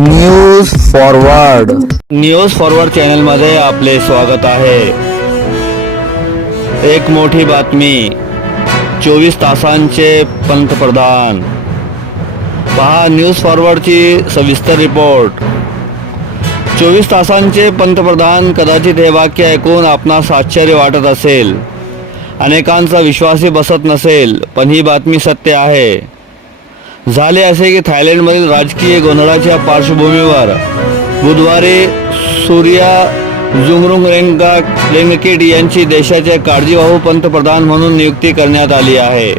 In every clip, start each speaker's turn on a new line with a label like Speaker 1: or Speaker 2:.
Speaker 1: News forward news forward चॅनलमध्ये आपले स्वागत आहे. एक मोठी बातमी. चोवीस तासांचे पंतप्रधान. पहा न्यूज फॉरवर्डची सविस्तर रिपोर्ट चोवीस तासांचे पंतप्रधान कदाचित हे वाक्य ऐकून आपणास आश्चर्य वाटत असेल. अनेकांचा विश्वासही बसत नसेल पण ही बातमी सत्य आहे. झाले असे की थायलंडमधील राजकीय गोंधळाच्या पार्श्वभूमीवर बुधवारी सूर्या जुंगरुंग रेंगा रेंगकेट यांची देशाचे काळजीवाहू पंतप्रधान म्हणून नियुक्ती करण्यात आली आहे.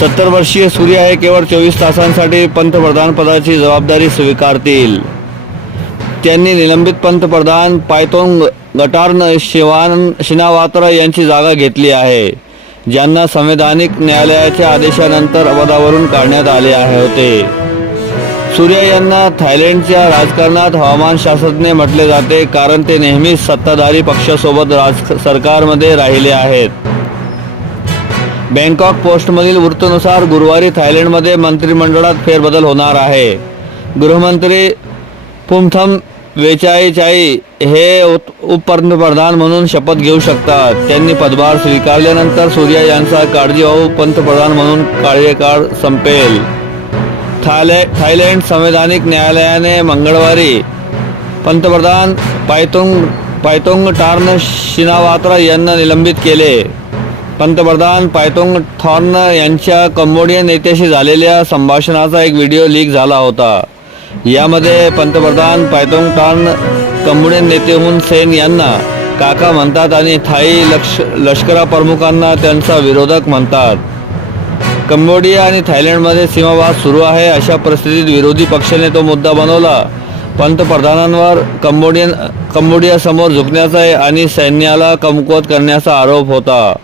Speaker 1: सत्तर वर्षीय सूर्या हे केवळ चोवीस तासांसाठी पंतप्रधान पदाची जबाबदारी स्वीकारतील. त्यांनी निलंबित पंतप्रधान पायतोंग गटार्न शिवान शिनावात्रा यांची जागा घेतली आहे. ज्यांना संवैधानिक न्यायालयाच्या आदेशानंतर पदावरून काढण्यात आले होते. सूर्या यांना थायलंडच्या राजकारणात हवामान शास्त्रज्ञ म्हटले जाते कारण ते नेहमीच सत्ताधारी पक्षासोबत राज सरकारमध्ये राहिले आहेत. बँकॉक पोस्टमधील वृत्तानुसार गुरुवारी थायलंडमध्ये मंत्रिमंडळात फेरबदल होणार आहे. गृहमंत्री पुमथम वेचाळीचाळी हे उप उपपंतप्रधान म्हणून शपथ घेऊ शकतात. त्यांनी पदभार स्वीकारल्यानंतर सूर्या यांचा काळजीवाहू पंतप्रधान म्हणून कार्यकाळ संपेल. थायलॅ थायलंड संवैधानिक न्यायालयाने मंगळवारी पंतप्रधान पायतोंग पायतोंग टार्न शिनावात्रा यांना निलंबित केले. पंतप्रधान पायतोंग थॉर्न यांच्या कंबोडियन नेत्याशी झालेल्या संभाषणाचा एक व्हिडिओ लीक झाला होता. यामध्ये पंतप्रधान पायतोंग टार्न कंबोडियन नेते हुन सेन यांना काका म्हणतात आणि थाई लक्ष लष्कराप्रमुखांना त्यांचा विरोधक म्हणतात. कंबोडिया आणि थायलंडमध्ये सीमावाद सुरू आहे अशा परिस्थितीत विरोधी पक्षाने तो मुद्दा बनवला. पंतप्रधानांवर कंबोडियन कंबोडियासमोर झुकण्याचा आणि सैन्याला कमकुवत करण्याचा आरोप होता.